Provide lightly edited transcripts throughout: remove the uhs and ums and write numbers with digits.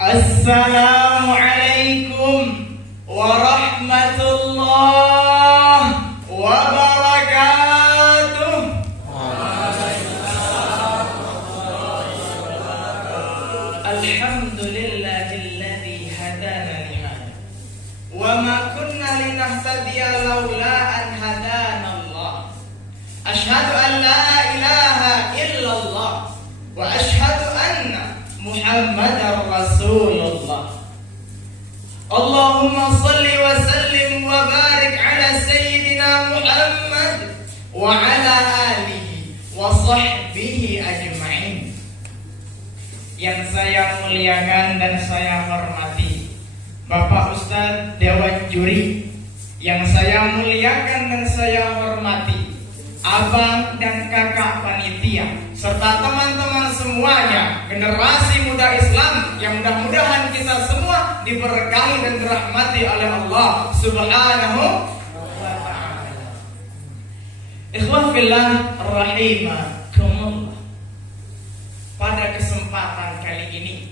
Assalamualaikum warahmatullahi wabarakatuh. Alhamdulillahilladzi hadana li hada wa ma kunna linahtadiya laula an hadana Allah. Asyhadu an la ilaha illallah wa asyhadu anna Muhammadar Rasulullah. Allahumma salli wa sallim wa barik ala Sayyidina Muhammad wa ala alihi wa sahbihi ajma'in. Yang saya muliakan dan saya hormati Bapak Ustadz Dewan Juri, yang saya muliakan dan saya hormati abang dan kakak panitia, serta teman-teman semuanya, generasi muda Islam yang mudah-mudahan kita semua diberkahi dan dirahmati oleh Allah Subhanahu wa ta'ala. Ikhwah fillah rahimakumullah. Pada kesempatan kali ini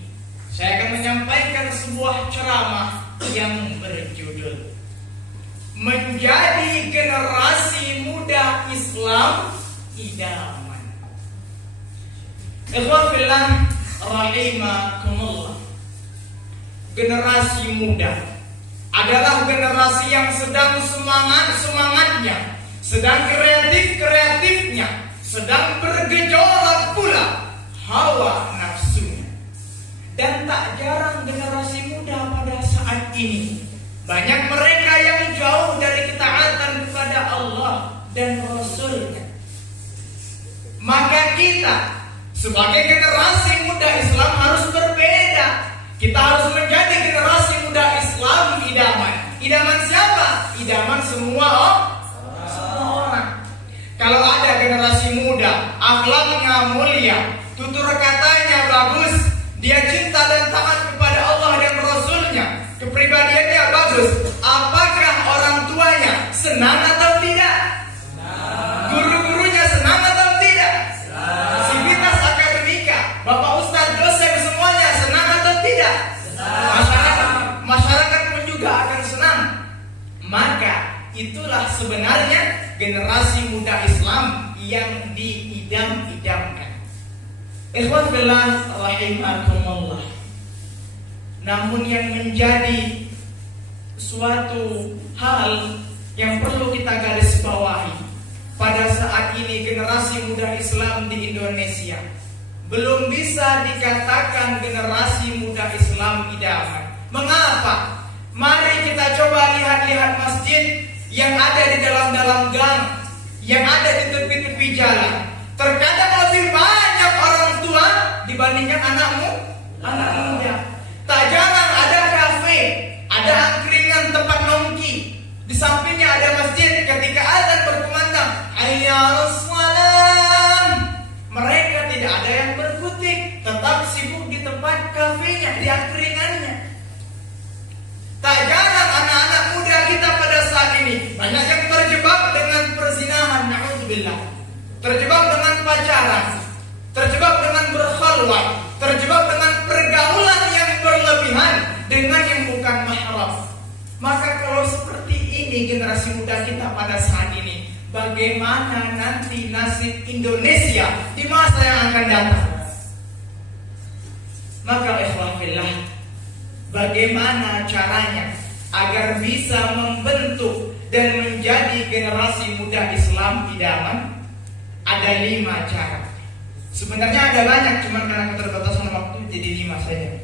saya akan menyampaikan sebuah ceramah yang berjudul Menjadi Generasi Muda Islam Idaman. Ikhwan fillah rahimakumullah. Generasi muda adalah generasi yang sedang semangatnya, sedang kreatifnya, sedang bergejolak pula hawa nafsunya. Dan tak jarang generasi muda pada saat ini, banyak mereka yang jauh dari ketaatan kepada Allah dan Rasulnya. Maka kita sebagai generasi muda Islam harus berbeda. Kita harus menjadi generasi muda Islam idaman. Idaman siapa? Idaman semua orang. Kalau ada generasi muda, akhlaknya mulia, tutur katanya bagus, dia cinta dan taat kepada Allah dan Rasulnya, kepribadiannya bagus, apakah orang tuanya senang atau tidak? Guru-gurunya senang atau tidak? Sivitas akademika, Bapak Ustadz, dosen semuanya senang atau tidak? Masyarakat pun juga akan senang. Maka itulah sebenarnya generasi muda Islam yang diidam-idamkan. Ikhwan fillah rahimakumullah. Namun yang menjadi suatu hal yang perlu kita garis bawahi pada saat ini, generasi muda Islam di Indonesia belum bisa dikatakan generasi muda Islam idaman. Mengapa? Mari kita coba lihat-lihat masjid yang ada di dalam gang, yang ada di tepi-tepi jalan. Terkadang lebih banyak orang tua dibandingkan anak muda. Tak jarang ada kafe, ada angkringan, tempat nongki. Di sampingnya ada masjid. Ketika azan berkumandang, hayya 'alas shalah, mereka tidak ada yang berkutik, tetap sibuk di tempat kafenya, di angkringannya. Tak jarang anak-anak muda kita pada saat ini banyak yang terjebak dengan perzinahan, na'udzubillah, terjebak dengan pacaran, terjebak dengan berkhalwat, terjebak dengan pergaulan yang berlebihan dengan yang bukan mahram. Maka kalau seperti ini generasi muda kita pada saat ini, bagaimana nanti nasib Indonesia di masa yang akan datang? Maka ikhwan fillah, bagaimana caranya agar bisa membentuk dan menjadi generasi muda Islam idaman? Ada 5 cara. Sebenarnya ada banyak, cuman karena keterbatasan waktu jadi 5 saja.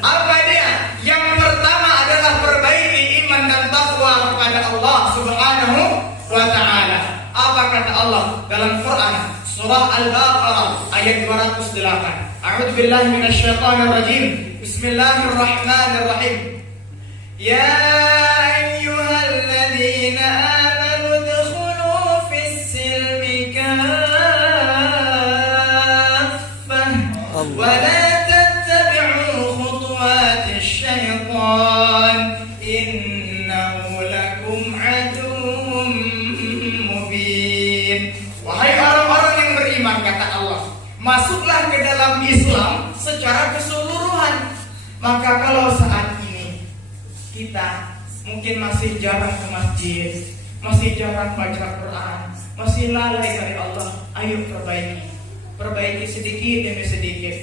Apa dia? Yang pertama adalah perbaiki iman dan takwa kepada Allah Subhanahu wa ta'ala. Apa kata Allah dalam Quran surah Al-Baqarah ayat 208? A'udzu billahi minasyaitonir rajim. Bismillahirrahmanirrahim. Ya ayyuhalladzina amanu udkhulu fis-silmi kaffah wa la tattabi'u khutuwatis syaitan innahu lakum aduwwun mubin. Wahai orang-orang yang beriman, kata Allah, masuklah ke dalam Islam secara keseluruhan. Maka kalau saat ini kita mungkin masih jarang ke masjid, masih jarang baca Quran, masih lalai dari Allah, ayo perbaiki sedikit demi sedikit.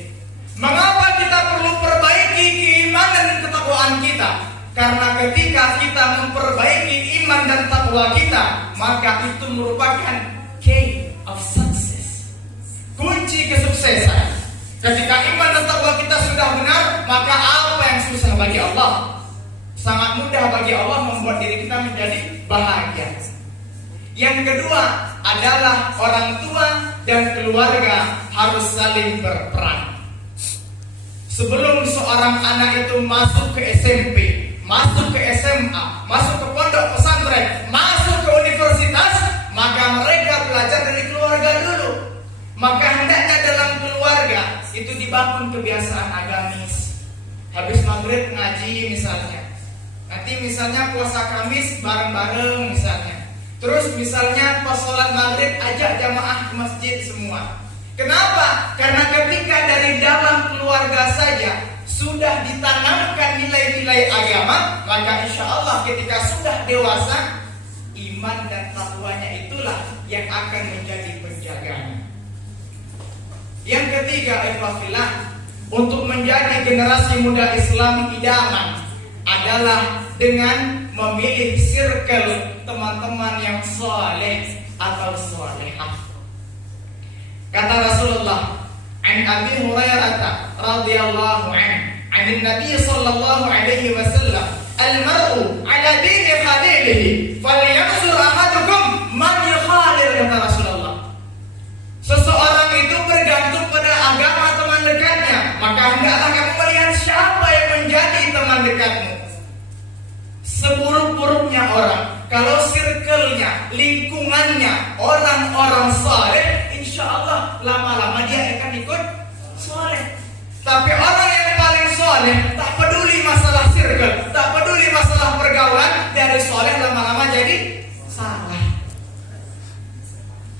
Mengapa kita perlu perbaiki keimanan dan ketakwaan kita? Karena ketika kita memperbaiki iman dan takwa kita, maka itu merupakan key of success, kunci kesuksesan. Ketika iman dan takwa kita sudah benar, maka apa yang susah bagi Allah? Sangat mudah bagi Allah membuat diri kita menjadi bahagia. Yang kedua adalah orang tua dan keluarga harus saling berperan. Sebelum seorang anak itu masuk ke SMP, masuk ke SMA, masuk ke pondok pesantren, masuk ke universitas, maka mereka belajar dari keluarga dulu. Maka hendaknya dalam keluarga itu dibangun kebiasaan agamis. Habis maghrib ngaji misalnya, nanti misalnya puasa Kamis bareng-bareng misalnya. Terus misalnya pas sholat maghrib ajak jamaah ke masjid semua. Kenapa? Karena ketika dari dalam keluarga saja sudah ditanamkan nilai-nilai agama, maka insya Allah ketika sudah dewasa, iman dan takwanya itulah yang akan menjadi penjaganya. Yang ketiga, ikhwafillah, untuk menjadi generasi muda Islam idaman adalah dengan memilih circle teman-teman yang soleh atau solehah. Kata Rasulullah, an Abi Hurairah radhiyallahu anhu, an Nabi sallallahu alaihi wasallam, al-mar'u ala dini khalilihi, falyanzur ahadukum man yukhalil, kata Rasulullah. Seseorang itu bergantung pada agama teman dekatnya, maka hendaklah kamu melihat siapa yang menjadi teman dekatmu. Seburuk-buruknya orang, kalau circle-nya, lingkungannya orang-orang saleh, insya Allah lama-lama dia akan ikut saleh. Tapi orang yang paling saleh tak peduli masalah circle, tak peduli masalah pergaulan, dari saleh lama-lama jadi salah.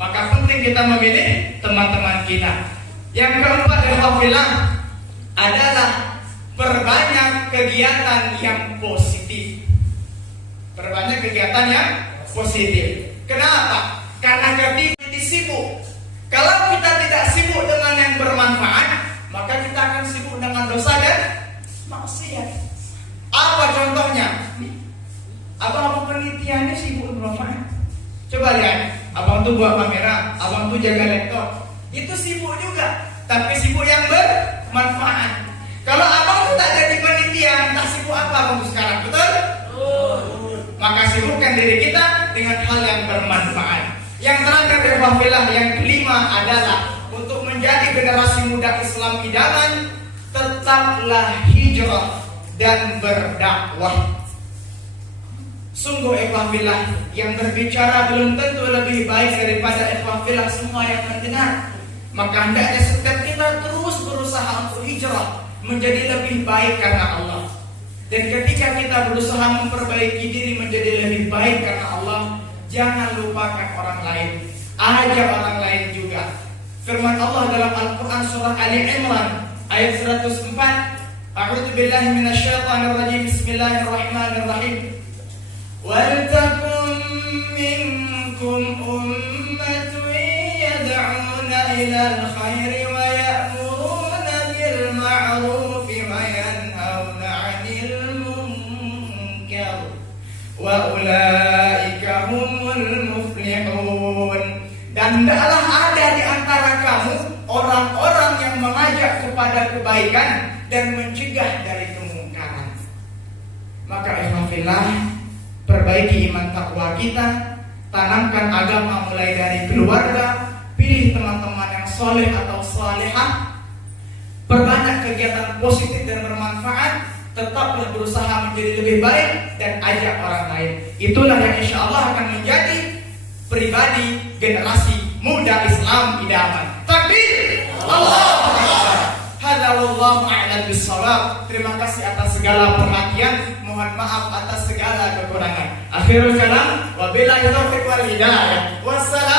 Maka penting kita memilih teman-teman kita. Yang keempat, alhamdulillah, adalah perbanyak kegiatan yang positif. Perbanyak kegiatan yang positif. Kenapa? Karena ketika kita sibuk. Kalau kita tidak sibuk dengan yang bermanfaat, maka kita akan sibuk dengan dosa dan maksiat. Apa contohnya? Abang penelitiannya sibuk bermanfaat. Coba lihat, abang tuh buat kamera, abang tuh jaga laptop, itu sibuk juga, tapi sibuk yang bermanfaat. Kalau abang tuh tak jadi penelitian, tak sibuk apa abang tuh sekarang, betul? Maka sibukkan diri kita dengan hal yang bermanfaat. Yang terakhir, yang kelima adalah untuk menjadi generasi muda Islam idaman, tetaplah hijrah dan berdakwah. Sungguh ikhwafillah, yang berbicara belum tentu lebih baik daripada ikhwafillah semua yang mendengar. Maka hendaknya setiap kita terus berusaha untuk hijrah menjadi lebih baik karena Allah. Dan ketika kita berusaha memperbaiki diri menjadi lebih baik karena Allah, jangan lupakan orang lain, ajak orang lain juga. Firman Allah dalam Al-Quran surah Ali Imran ayat 104, A'udzu billahi minasyaitonir rajim, bismillahirrahmanirrahim. وَلْتَكُنْ مِنْكُمْ أُمَّةٌ يَدْعُونَ إِلَى الْخَيْرِ وَيَأْمُرُونَ بِالْمَعْرُوفِ وَيَنْهَوْنَ عَنِ الْمُنكَرِ وَأُولَئِكَ هُمُ الْمُفْلِحُونَ. Dan hendaklah ada di antara kamu orang-orang yang mengajak kepada kebaikan dan mencegah dari kemungkaran. Maka ikhwafillah, perbaiki iman takwa kita, tanamkan agama mulai dari keluarga, pilih teman-teman yang soleh atau salehah, perbanyak kegiatan positif dan bermanfaat, tetaplah berusaha menjadi lebih baik dan ajak orang lain. Itulah yang insya Allah akan menjadi pribadi generasi muda Islam idaman. Takbir! Allahu Akbar. Hadza wallahu a'lam bissawab. Terima kasih atas segala perhatian. Mohon maaf atas segala kekurangan. Akhirul kalam, wabillahi taufiq wal hidayah. Wassalam.